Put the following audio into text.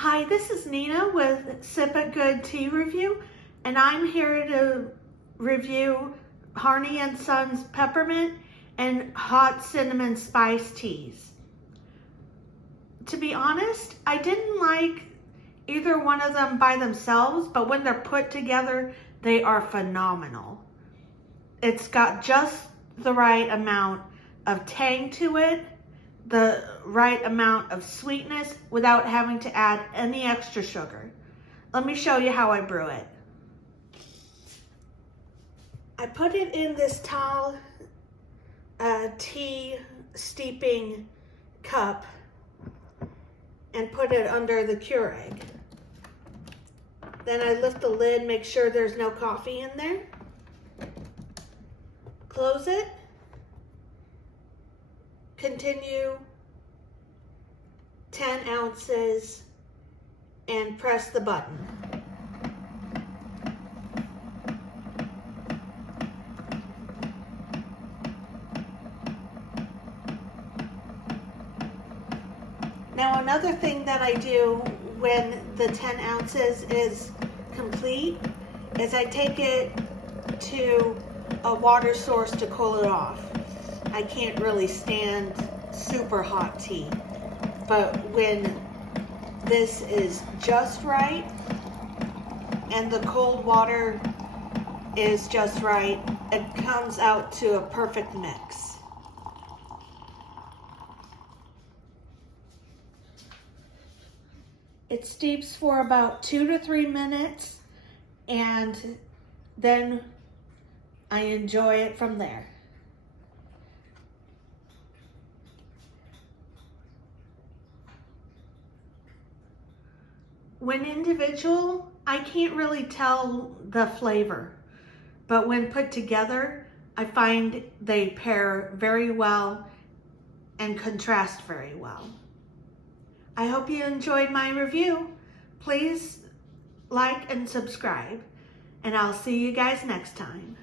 Hi, this is Nina with Sip It Good Tea Review, and I'm here to review Harney & Sons Peppermint and Hot Cinnamon Spice Teas. To be honest, I didn't like either one of them by themselves, but when they're put together, they are phenomenal. It's got just the right amount of tang to it, the right amount of sweetness without having to add any extra sugar. Let me show you how I brew it. I put it in this tall tea steeping cup and put it under the Keurig. Then I lift the lid, make sure there's no coffee in there. Close it. Continue 10 ounces and press the button. Now another thing that I do when the 10 ounces is complete is I take it to a water source to cool it off. I can't really stand super hot tea, but when this is just right and the cold water is just right, it comes out to a perfect mix. It steeps for about 2 to 3 minutes, and then I enjoy it from there. When individual, I can't really tell the flavor, but when put together, I find they pair very well and contrast very well. I hope you enjoyed my review. Please like and subscribe, and I'll see you guys next time.